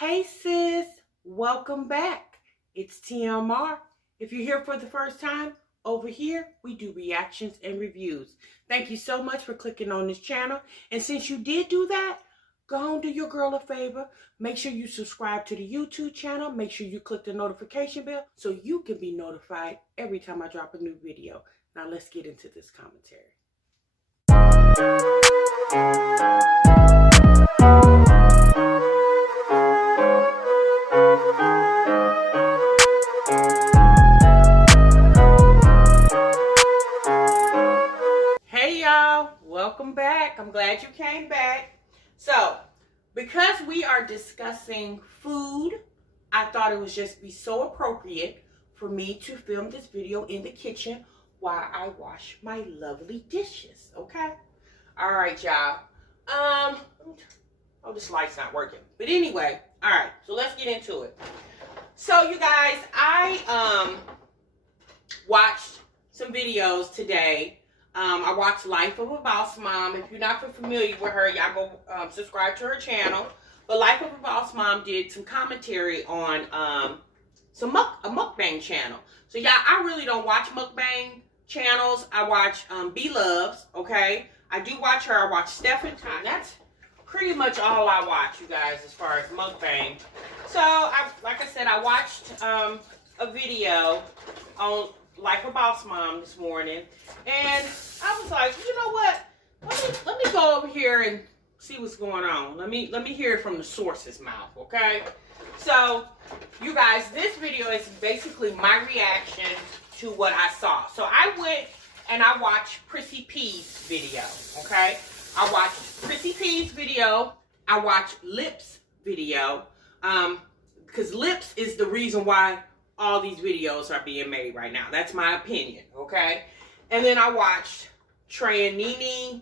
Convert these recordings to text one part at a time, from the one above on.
Hey sis, welcome back. It's TMR. If you're here for the first time, over here we do reactions and reviews. Thank you so much for clicking on this channel. And since you did do that, go on, do your girl a favor. Make sure you subscribe to the YouTube channel. Make sure you click the notification bell so you can be notified every time I drop a new video. Now let's get into this commentary. Hey y'all, welcome back. I'm glad you came back. So, because we are discussing food, I thought it would just be so appropriate for me to film this video in the kitchen while I wash my lovely dishes, okay? All right, y'all. Oh, this light's not working. But anyway, all right, so let's get into it. So, you guys, I watched some videos today. I watched Life of a Boss Mom. If you're not familiar with her, y'all go subscribe to her channel. But Life of a Boss Mom did some commentary on a mukbang channel. So y'all, I really don't watch mukbang channels. I watch B-Loves, okay? I do watch her. I watch Stephen Time. That's pretty much all I watch, you guys, as far as mukbang. So, like I said, I watched a video on Life of a Boss Mom this morning, and I was like, you know what? Let me go over here and see what's going on. Let me hear it from the source's mouth, okay? So, you guys, this video is basically my reaction to what I saw. So I went and I watched Prissy P's video, okay? I watched Prissy P's video. I watched LLIPS video, because LLIPS is the reason why all these videos are being made right now. That's my opinion, okay? And then I watched Trey and Nene.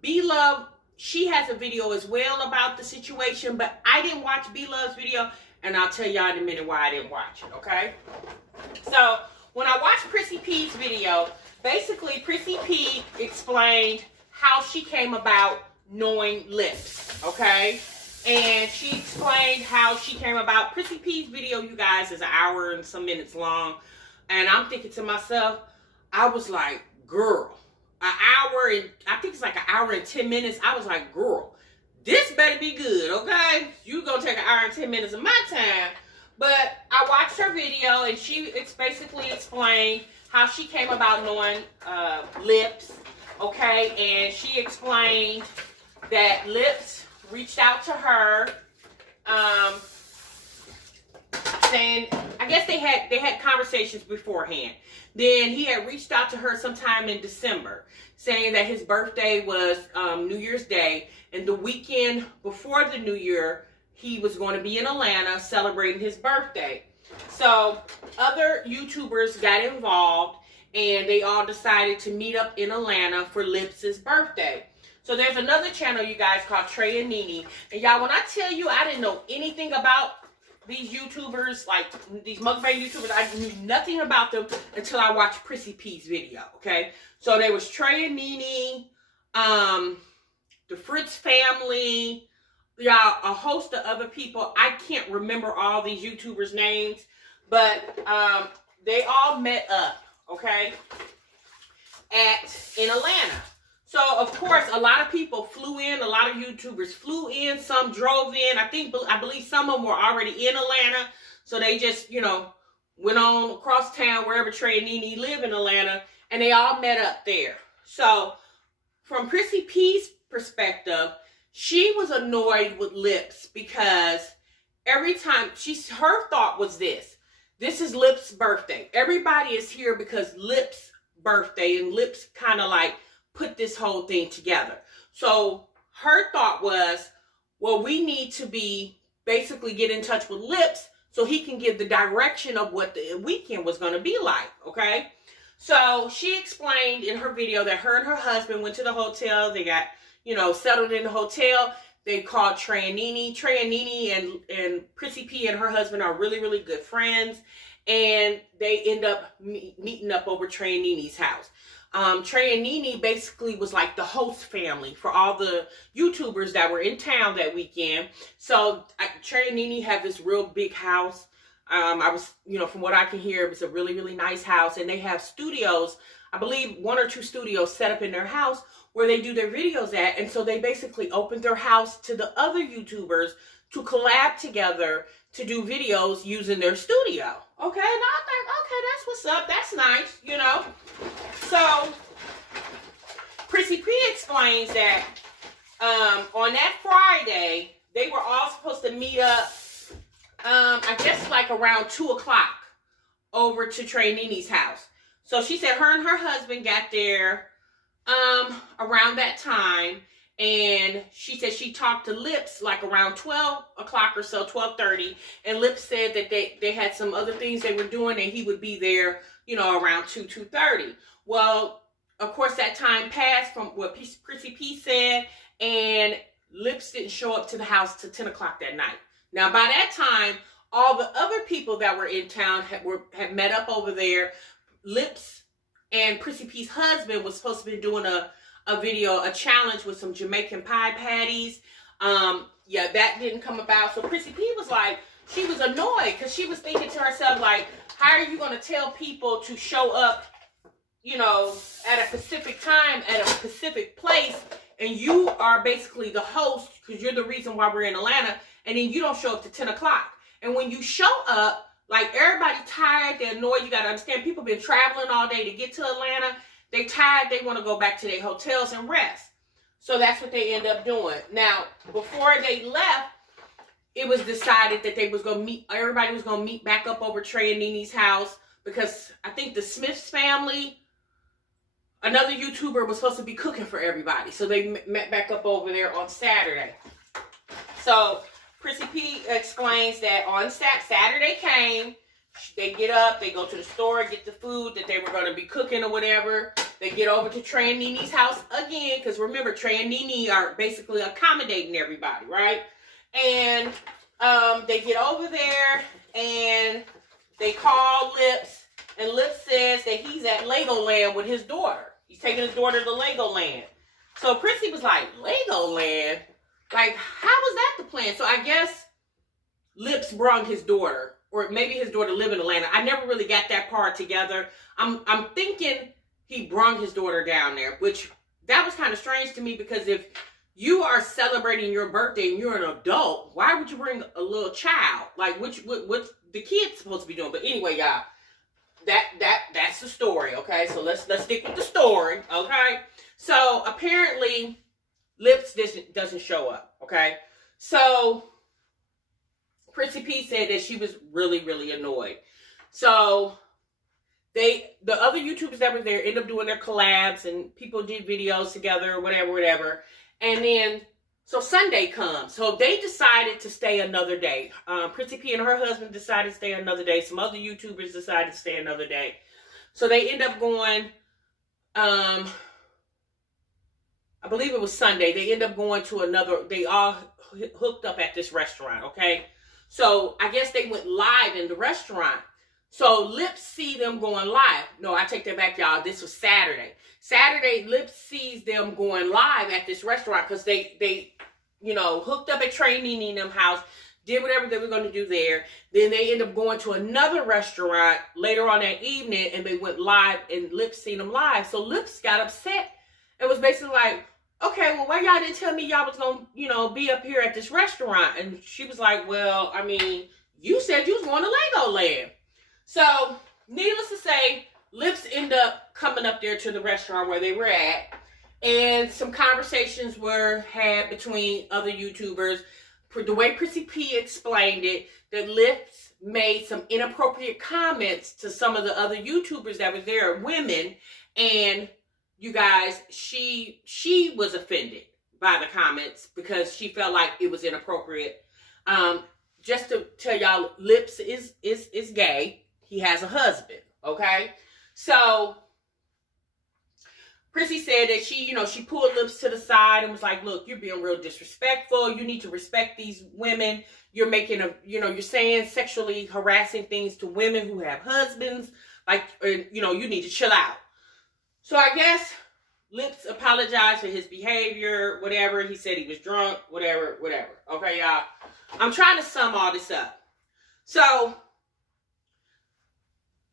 B-Love, she has a video as well about the situation, but I didn't watch B-Love's video, and I'll tell y'all in a minute why I didn't watch it, okay? So, when I watched Prissy P's video, basically Prissy P explained how she came about knowing LLIPS, okay? And she explained how she came about. Prissy P's video, you guys, is an hour and some minutes long. And I'm thinking to myself, I was like, girl, an hour and, I think it's like an hour and 10 minutes. I was like, girl, this better be good, okay? You gonna take an hour and 10 minutes of my time. But I watched her video, and it's basically explained how she came about knowing LLIPS, okay? And she explained that LLIPS reached out to her, saying, I guess they had conversations beforehand. Then he had reached out to her sometime in December, saying that his birthday was New Year's Day, and the weekend before the New Year, he was going to be in Atlanta celebrating his birthday. So other YouTubers got involved, and they all decided to meet up in Atlanta for LLIPS' birthday. So there's another channel, you guys, called Trey and Nene. And y'all, when I tell you I didn't know anything about these YouTubers, like these mukbang YouTubers, I knew nothing about them until I watched Prissy P's video, okay? So there was Trey and Nene, the Fritz family, y'all, a host of other people. I can't remember all these YouTubers' names, but they all met up, okay, in Atlanta. So, of course, a lot of people flew in. A lot of YouTubers flew in. Some drove in. I believe some of them were already in Atlanta. So they just, went on across town wherever Trey and Nene live in Atlanta. And they all met up there. So, from Prissy P's perspective, she was annoyed with LLIPS because every time, her thought was this is LLIPS' birthday. Everybody is here because LLIPS' birthday, and LLIPS kind of like put this whole thing together. So her thought was, well, we need to basically get in touch with LLIPS so he can give the direction of what the weekend was going to be like, okay? So she explained in her video that her and her husband went to the hotel. They got, settled in the hotel. They called Trey and Nene. Trey and Nene and Prissy P and her husband are really, really good friends. And they end up meeting up over Trey and Nene's house. Trey and Nene basically was like the host family for all the YouTubers that were in town that weekend. So Trey and Nene have this real big house. I was, from what I can hear, it was a really, really nice house. And they have studios, I believe 1 or 2 studios set up in their house where they do their videos at. And so they basically opened their house to the other YouTubers to collab together to do videos using their studio. Okay, and I think, okay, that's what's up. That's nice, So, Prissy P explains that on that Friday, they were all supposed to meet up, I guess like around 2 o'clock over to Trey Nene's house. So she said her and her husband got there around that time. And she said she talked to LLIPS like around 12 o'clock or so, 12:30. And LLIPS said that they had some other things they were doing and he would be there, around 2:30. Well, of course, that time passed from what Prissy P said, and LLIPS didn't show up to the house till 10 o'clock that night. Now, by that time, all the other people that were in town had met up over there. LLIPS and Prissy P's husband was supposed to be doing a video, a challenge with some Jamaican pie patties. Yeah, that didn't come about. So Prissy P was like, she was annoyed because she was thinking to herself, like, how are you going to tell people to show up, at a specific time, at a specific place, and you are basically the host because you're the reason why we're in Atlanta, and then you don't show up to 10 o'clock. And when you show up, like, everybody tired, they're annoyed. You got to understand, people been traveling all day to get to Atlanta. They tired, they want to go back to their hotels and rest. So that's what they end up doing. Now, before they left, it was decided that they was going to meet, everybody was going to meet back up over Trey and Nene's house because I think the Smiths family, another YouTuber, was supposed to be cooking for everybody. So they met back up over there on Saturday. So Prissy P explains that on Saturday came, they get up, they go to the store, get the food that they were going to be cooking or whatever. They get over to Trey and Nene's house again, because remember, Trey and Nene are basically accommodating everybody, right? And they get over there, and they call LLIPS, and LLIPS says that he's at Legoland with his daughter. He's taking his daughter to Legoland. So Prissy was like, Legoland? Like, how was that the plan? So I guess LLIPS brung his daughter, or maybe his daughter live in Atlanta. I never really got that part together. I'm thinking he brung his daughter down there, which that was kind of strange to me, because if you are celebrating your birthday and you're an adult, why would you bring a little child? Like, what's the kid supposed to be doing? But anyway, y'all, that's the story, okay? So let's stick with the story, okay? So apparently, LLIPS doesn't show up, okay? So Prissy P said that she was really, really annoyed. So the other YouTubers that were there ended up doing their collabs, and people did videos together, whatever. And then, so Sunday comes. So they decided to stay another day. Prissy P and her husband decided to stay another day. Some other YouTubers decided to stay another day. So they end up going, I believe it was Sunday. They end up going to they all hooked up at this restaurant, okay? So I guess they went live in the restaurant. So LLIPS see them going live. No, I take that back, y'all. This was Saturday. Saturday, LLIPS sees them going live at this restaurant because they hooked up at Trey Nene in them house, did whatever they were going to do there. Then they end up going to another restaurant later on that evening, and they went live, and LLIPS seen them live. So LLIPS got upset and was basically like, okay, well, why y'all didn't tell me y'all was going to, be up here at this restaurant? And she was like, well, I mean, you said you was going to Legoland. So, needless to say, LLIPS end up coming up there to the restaurant where they were at, and some conversations were had between other YouTubers. The way Prissy P explained it, that LLIPS made some inappropriate comments to some of the other YouTubers that were there, women, and you guys, she was offended by the comments because she felt like it was inappropriate. Just to tell y'all, LLIPS is gay. He has a husband, okay? So Prissy said that she pulled LLIPS to the side and was like, look, you're being real disrespectful. You need to respect these women. You're making you're saying sexually harassing things to women who have husbands. Like, you need to chill out. So I guess Lips apologized for his behavior, whatever. He said he was drunk, whatever. Okay, y'all. I'm trying to sum all this up. So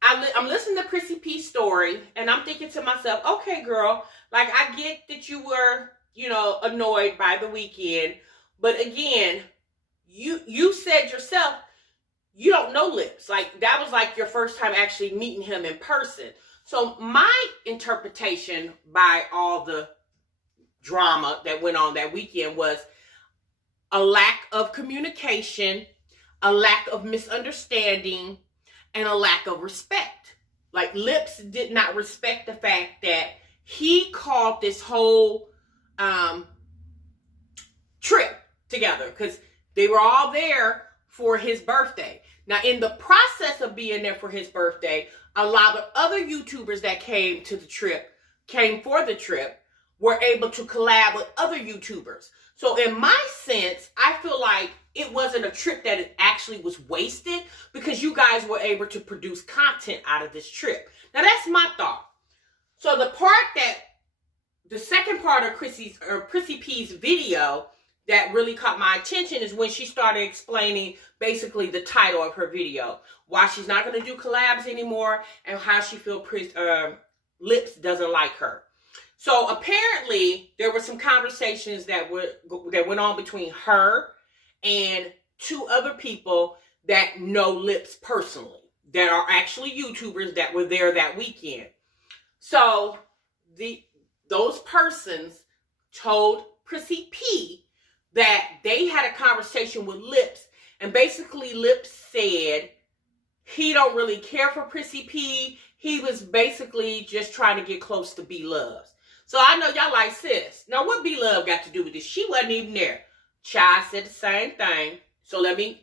I'm listening to Prissy P's story, and I'm thinking to myself, okay, girl, like, I get that you were, annoyed by the weekend. But again, you said yourself, you don't know Lips. Like, that was like your first time actually meeting him in person. So my interpretation by all the drama that went on that weekend was a lack of communication, a lack of misunderstanding, and a lack of respect. Like, Lips did not respect the fact that he called this whole trip together because they were all there for his birthday. Now, in the process of being there for his birthday, a lot of other YouTubers that came for the trip, were able to collab with other YouTubers. So in my sense, I feel like it wasn't a trip that it actually was wasted because you guys were able to produce content out of this trip. Now, that's my thought. So the second part of Prissy P's video that really caught my attention is when she started explaining basically the title of her video, why she's not going to do collabs anymore, and how she feels Lips doesn't like her. So apparently there were some conversations that went on between her and two other people that know Lips personally, that are actually YouTubers that were there that weekend. So those persons told Prissy P that they had a conversation with Lips, and basically Lips said he don't really care for Prissy P. He was basically just trying to get close to B-Loves. So I know y'all like, sis, now what B-Love got to do with this? She wasn't even there. Chai said the same thing. So let me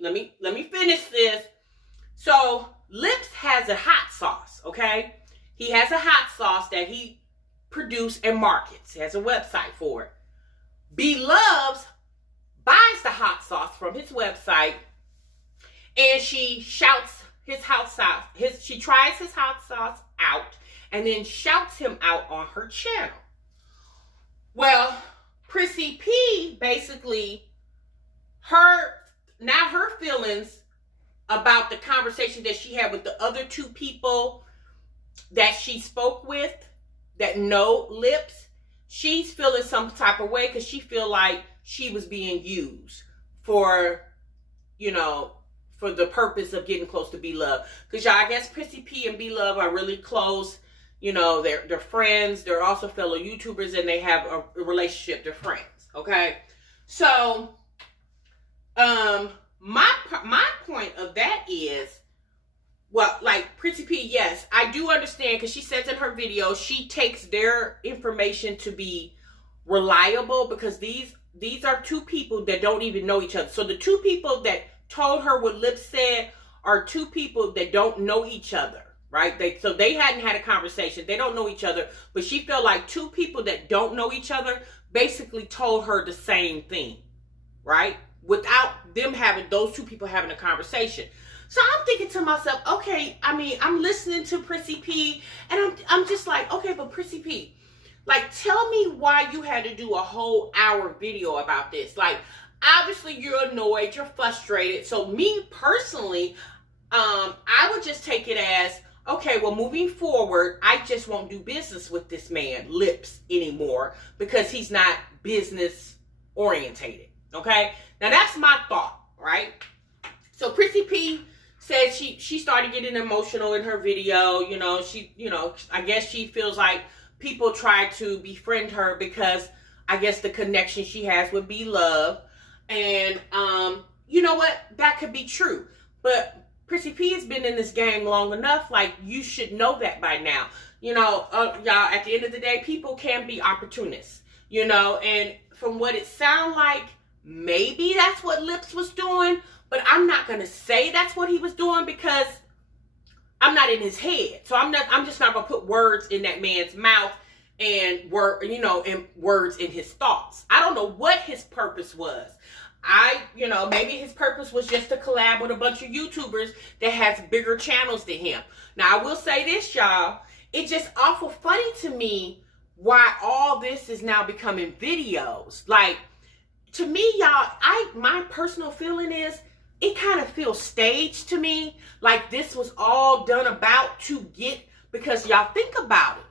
finish this. So Lips has a hot sauce, okay? He has a hot sauce that he produces and markets. He has a website for it. B-Loves buys the hot sauce from his website, and she shouts his hot sauce. She tries his hot sauce out and then shouts him out on her channel. Well, Prissy P basically, her feelings about the conversation that she had with the other two people that she spoke with that know Lips, she's feeling some type of way because she feel like she was being used for the purpose of getting close to B-Love. Because y'all, I guess Prissy P and B-Love are really close. They're friends. They're also fellow YouTubers, and they have a relationship. They're friends, okay? So, my point of that is, well, like, Prissy P, yes, I do understand, because she says in her video, she takes their information to be reliable, because these are two people that don't even know each other. So the two people that told her what Lips said are two people that don't know each other, right? They hadn't had a conversation. They don't know each other, but she felt like two people that don't know each other basically told her the same thing, right? Without those two people having a conversation. So I'm thinking to myself, okay, I mean, I'm listening to Prissy P, and I'm just like, okay, but Prissy P, like, tell me why you had to do a whole hour video about this. Like, obviously you're annoyed, you're frustrated. So me personally, I would just take it as, okay, well, moving forward, I just won't do business with this man, Lips, anymore, because he's not business orientated. Okay, now that's my thought, right? So Prissy P said she started getting emotional in her video. I guess she feels like people try to befriend her because I guess the connection she has with B-Love. And you know what? That could be true. But Prissy P has been in this game long enough. Like, you should know that by now. Y'all, at the end of the day, people can be opportunists. And from what it sounds like, maybe that's what Lips was doing. But I'm not going to say that's what he was doing because I'm not in his head. So I'm just not going to put words in that man's mouth and words in his thoughts. I don't know what his purpose was. Maybe his purpose was just to collab with a bunch of YouTubers that has bigger channels than him. Now, I will say this, y'all. it's just awful funny to me why all this is now becoming videos. Like, to me, y'all, my personal feeling is it kind of feels staged to me. Like this was all done about to get, because y'all think about it.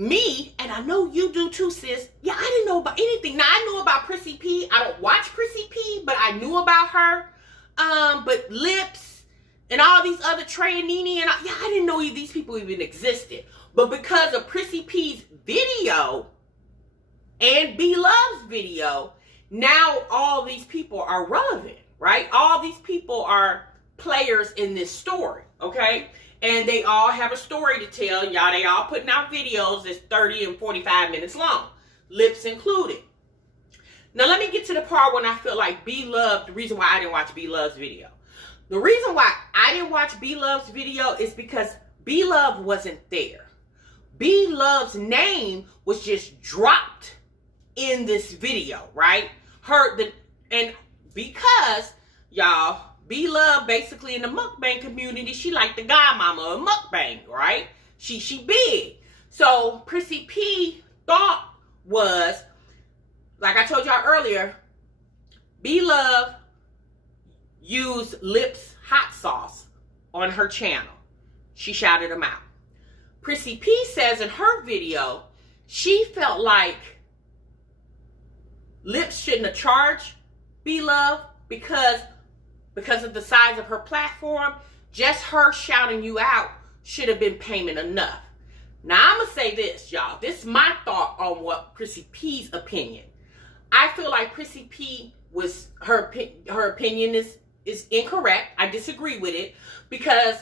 Me, and I know you do too, sis. Yeah, I didn't know about anything. Now, I knew about Prissy P. I don't watch Prissy P, but I knew about her. But LLIPS and all these other Trey and Nene, and I didn't know these people even existed. But because of Prissy P's video and B Love's video, now all these people are relevant, right? All these people are players in this story, okay? And they all have a story to tell. Y'all, they all putting out videos that's 30 and 45 minutes long, LLIPS included. Now, let me get to the part when I feel like B Love, the reason why I didn't watch B Love's video. The reason why I didn't watch B Love's video is because B Love wasn't there. B Love's name was just dropped in this video, right? And because, y'all, B Love basically in the mukbang community, she like the godmama of mukbang, right? She big. So Prissy P thought was, like I told y'all earlier, B Love used LLIPS hot sauce on her channel. She shouted him out. Prissy P says in her video, she felt like LLIPS shouldn't have charged B Love because of the size of her platform. Just her shouting you out should have been payment enough. Now, I'm going to say this, y'all. This is my thought on what Prissy P's opinion. I feel like Prissy P was, her opinion is incorrect. I disagree with it, because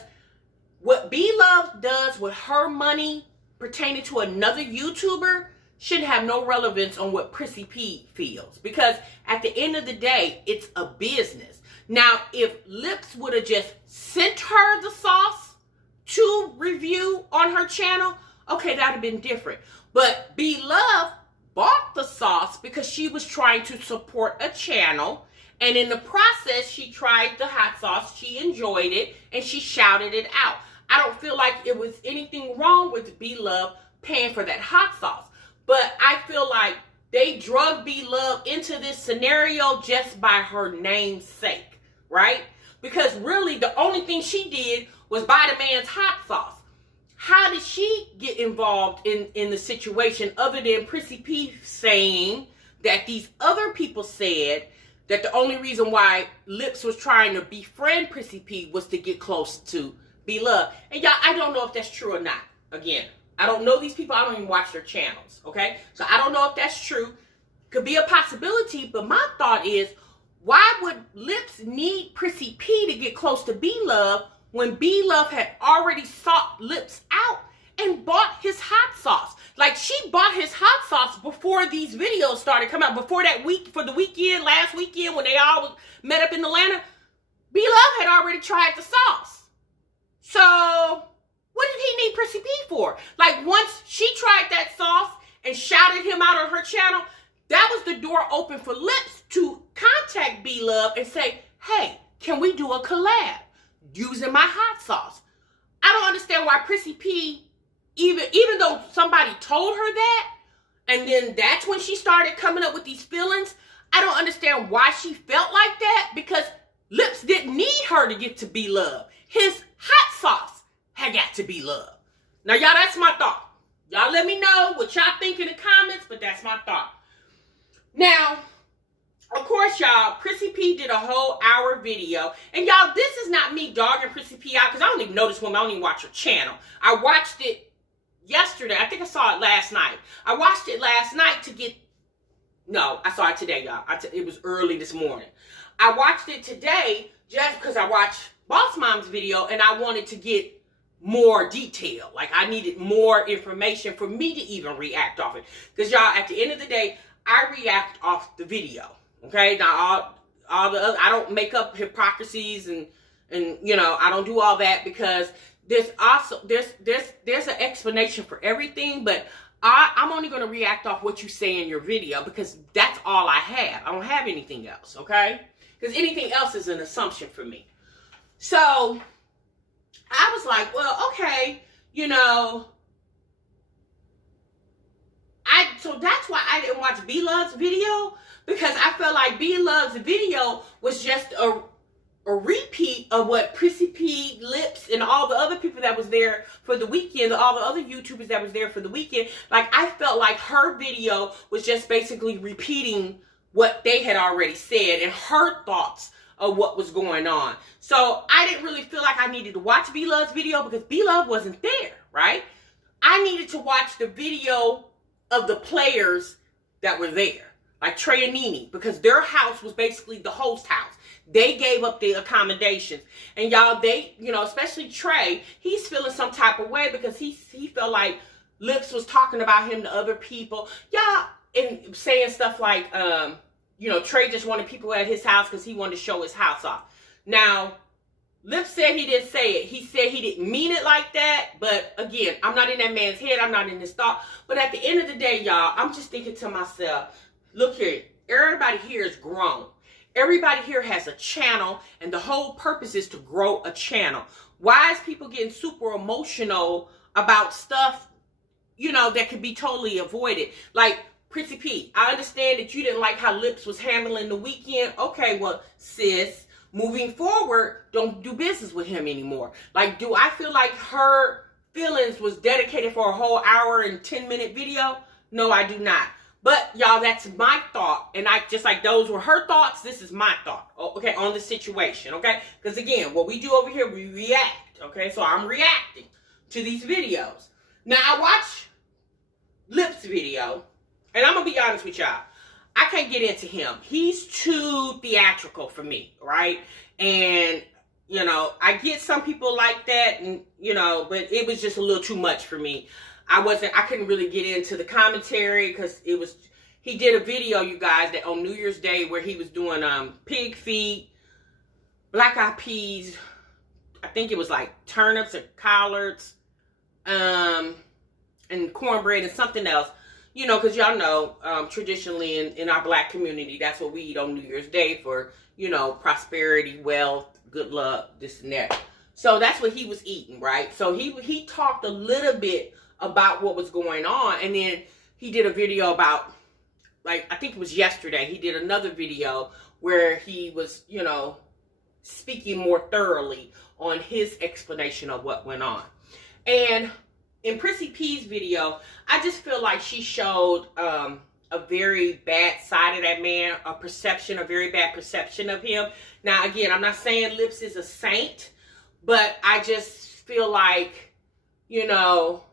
what B Love does with her money pertaining to another YouTuber should have no relevance on what Prissy P feels, because at the end of the day, it's a business. Now, if LLIPS would have just sent her the sauce to review on her channel, okay, that would have been different. But B Love bought the sauce because she was trying to support a channel, and in the process, she tried the hot sauce, she enjoyed it, and she shouted it out. I don't feel like it was anything wrong with B Love paying for that hot sauce, but I feel like they drug B Love into this scenario just by her name's sake, right? Because really, the only thing she did was buy the man's hot sauce. How did she get involved in the situation other than Prissy P saying that these other people said that the only reason why LLIPS was trying to befriend Prissy P was to get close to B Love? And y'all, I don't know if that's true or not. Again, I don't know these people. I don't even watch their channels, okay? So I don't know if that's true. Could be a possibility, but my thought is, why would LLIPS need Prissy P to get close to B Love when B Love had already sought LLIPS out and bought his hot sauce? Like, she bought his hot sauce before these videos started coming out, before that week, for the weekend, last weekend when they all met up in Atlanta. B Love had already tried the sauce. So what did he need Prissy P for? Like, once she tried that sauce and shouted him out on her channel, that was the door open for LLIPS to contact B Love and say, hey, can we do a collab using my hot sauce? I don't understand why Prissy P, even though somebody told her that, and then that's when she started coming up with these feelings, I don't understand why she felt like that, because LLIPS didn't need her to get to B Love. His hot sauce had got to B Love. Now, y'all, that's my thought. Y'all let me know what y'all think in the comments, but that's my thought. Now, of course, y'all, Prissy P did a whole hour video. And y'all, this is not me dogging Prissy P out, because I don't even know this woman. I don't even watch her channel. I watched it yesterday. I think I saw it last night. I watched it last night to get... No, I saw it today, y'all. It was early this morning. I watched it today just because I watched Boss Mom's video and I wanted to get more detail. Like, I needed more information for me to even react off it. Because, y'all, at the end of the day, I react off the video. Okay? Now, all the other... I don't make up hypocrisies and you know, I don't do all that, because there's also... There's an explanation for everything, but I'm only going to react off what you say in your video, because that's all I have. I don't have anything else, okay? Because anything else is an assumption for me. So, I was like, well, okay, you know, so that's why I didn't watch B Love's video, because I felt like B Love's video was just a repeat of what Prissy P, Lips, and all the other people that was there for the weekend, all the other YouTubers that was there for the weekend. Like, I felt like her video was just basically repeating what they had already said and her thoughts of what was going on. So I didn't really feel like I needed to watch B Love's video because B Love wasn't there, right? I needed to watch the video of the players that were there, like Trey and Nene, because their house was basically the host house. They gave up the accommodations. And y'all, they, you know, especially Trey, he's feeling some type of way because he felt like Lips was talking about him to other people. Y'all, and saying stuff like, you know, Trey just wanted people at his house because he wanted to show his house off. Now, Lips said he didn't say it. He said he didn't mean it like that. But again, I'm not in that man's head. I'm not in his thought. But at the end of the day, y'all, I'm just thinking to myself, look here, everybody here is grown. Everybody here has a channel, and the whole purpose is to grow a channel. Why is people getting super emotional about stuff, you know, that could be totally avoided? Like, Prissy P, I understand that you didn't like how Lips was handling the weekend. Okay, well, sis, moving forward, don't do business with him anymore. Like, do I feel like her feelings was dedicated for a whole hour and 10-minute video? No, I do not. But, y'all, that's my thought. And I just like those were her thoughts. This is my thought, okay, on the situation, okay? Because, again, what we do over here, we react, okay? So I'm reacting to these videos. Now, I watch Lips' video, and I'm going to be honest with y'all. I can't get into him. He's too theatrical for me, right? And, you know, I get some people like that, and, you know, but it was just a little too much for me. I couldn't really get into the commentary because he did a video, you guys, that on New Year's Day where he was doing pig feet, black eyed peas, I think it was like turnips or collards, and cornbread and something else. You know, because y'all know, traditionally in our black community, that's what we eat on New Year's Day for, you know, prosperity, wealth, good luck, this and that. So that's what he was eating, right? So he talked a little bit about what was going on, and then he did a video about, like, I think it was yesterday, he did another video where he was, you know, speaking more thoroughly on his explanation of what went on. And in Prissy P's video, I just feel like she showed a very bad side of that man, a very bad perception of him. Now, again, I'm not saying Lips is a saint, but I just feel like, you know,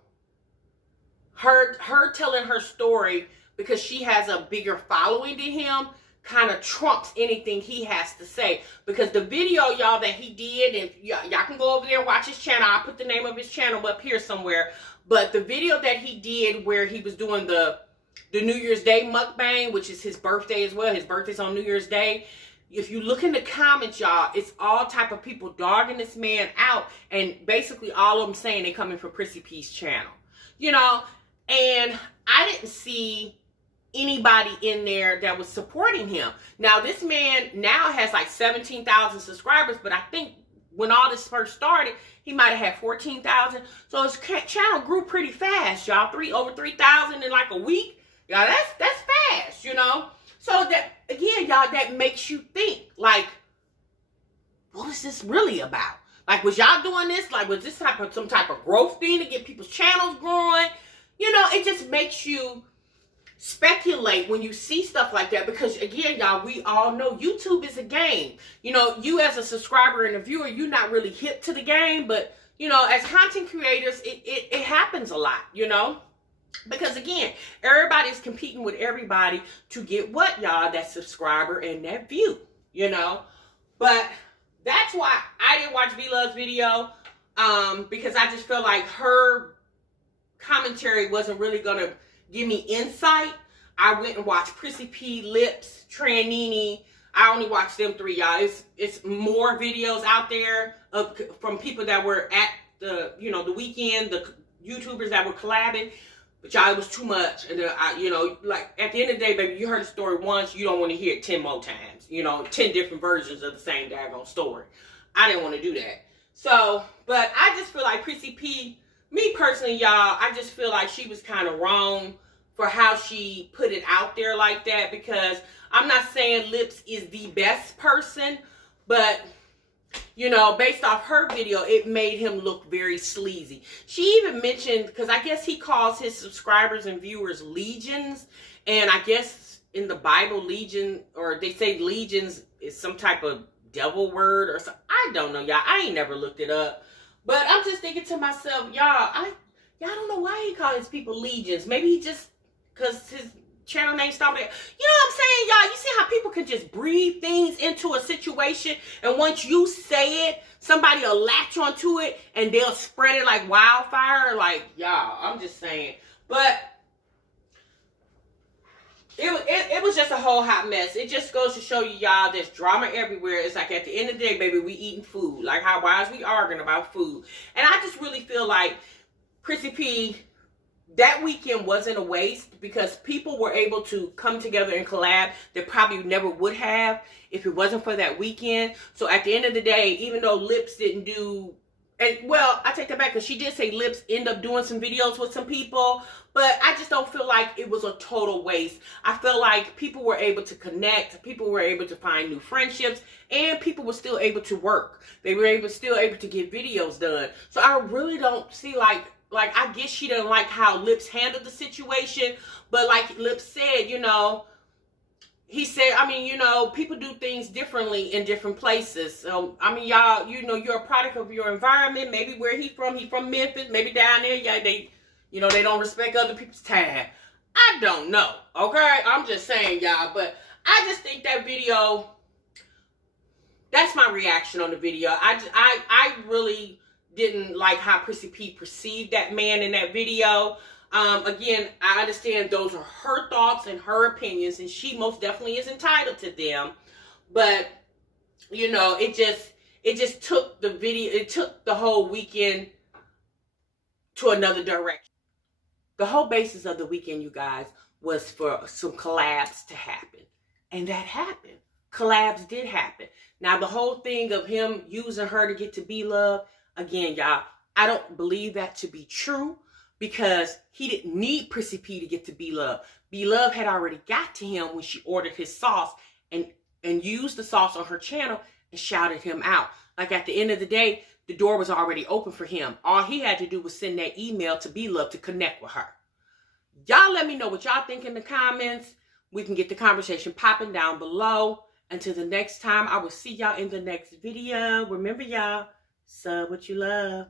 her telling her story because she has a bigger following than him kind of trumps anything he has to say. Because the video, y'all, that he did, and y'all can go over there and watch his channel. I'll put the name of his channel up here somewhere. But the video that he did where he was doing the New Year's Day mukbang, which is his birthday as well. His birthday's on New Year's Day. If you look in the comments, y'all, it's all type of people dogging this man out. And basically all of them saying they coming from Prissy P's channel. You know, and I didn't see anybody in there that was supporting him. Now, this man now has like 17,000 subscribers, but I think when all this first started, he might have had 14,000. So his channel grew pretty fast, y'all. Over 3,000 in like a week. Y'all, that's fast, you know? So that, again, y'all, that makes you think, like, what was this really about? Like, was y'all doing this? Like, was this some type of growth thing to get people's channels growing? You know, it just makes you speculate when you see stuff like that, because again, y'all, we all know YouTube is a game. You know, you as a subscriber and a viewer, you're not really hip to the game, but you know, as content creators, it happens a lot, you know, because again, everybody's competing with everybody to get what, y'all? That subscriber and that view, you know. But that's why I didn't watch V-Love's video, because I just feel like her commentary wasn't really gonna give me insight. I went and watched Prissy P, Lips, Trey and Nene. I only watched them three, y'all. It's more videos out there from people that were at the, you know, the weekend, the YouTubers that were collabing. But y'all, it was too much. And then you know, like at the end of the day, baby, you heard the story once, you don't want to hear it 10 more times. You know, 10 different versions of the same daggone story. I didn't want to do that. So, but I just feel like Prissy P, me personally, y'all, I just feel like she was kind of wrong for how she put it out there like that, because I'm not saying Lips is the best person, but you know, based off her video, it made him look very sleazy. She even mentioned, because I guess he calls his subscribers and viewers legions, and I guess in the Bible, legion, or they say legions is some type of devil word or something. I don't know, y'all. I ain't never looked it up. But I'm just thinking to myself, y'all don't know why he calls his people legions. Maybe he just, because his channel name started there. You know what I'm saying, y'all? You see how people can just breathe things into a situation, and once you say it, somebody will latch onto it and they'll spread it like wildfire. Like, y'all, I'm just saying. But it was just a whole hot mess. It just goes to show you, y'all, there's drama everywhere. It's like at the end of the day, baby, we eating food. Like, why is we arguing about food? And I just really feel like Prissy P, that weekend wasn't a waste, because people were able to come together and collab that probably never would have if it wasn't for that weekend. So at the end of the day, even though Lips didn't do, and well, I take that back, because she did say Lips end up doing some videos with some people, but I just don't feel like it was a total waste. I feel like people were able to connect, people were able to find new friendships, and people were still able to work. They were still able to get videos done. So I really don't see like I guess she didn't like how Lips handled the situation, but like Lips said, you know, he said, I mean, you know, people do things differently in different places. So, I mean, y'all, you know, you're a product of your environment. Maybe where he from Memphis, maybe down there, yeah, they, you know, they don't respect other people's time. I don't know, okay? I'm just saying, y'all, but I just think that video, that's my reaction on the video. I really didn't like how Prissy P perceived that man in that video. Again, I understand those are her thoughts and her opinions, and she most definitely is entitled to them. But, you know, it just took the video, it took the whole weekend to another direction. The whole basis of the weekend, you guys, was for some collabs to happen. And that happened. Collabs did happen. Now, the whole thing of him using her to get to B-Love, again, y'all, I don't believe that to be true, because he didn't need Prissy P to get to B-Love. B-Love had already got to him when she ordered his sauce and used the sauce on her channel and shouted him out. Like, at the end of the day, the door was already open for him. All he had to do was send that email to B-Love to connect with her. Y'all let me know what y'all think in the comments. We can get the conversation popping down below. Until the next time, I will see y'all in the next video. Remember, y'all, sub what you love.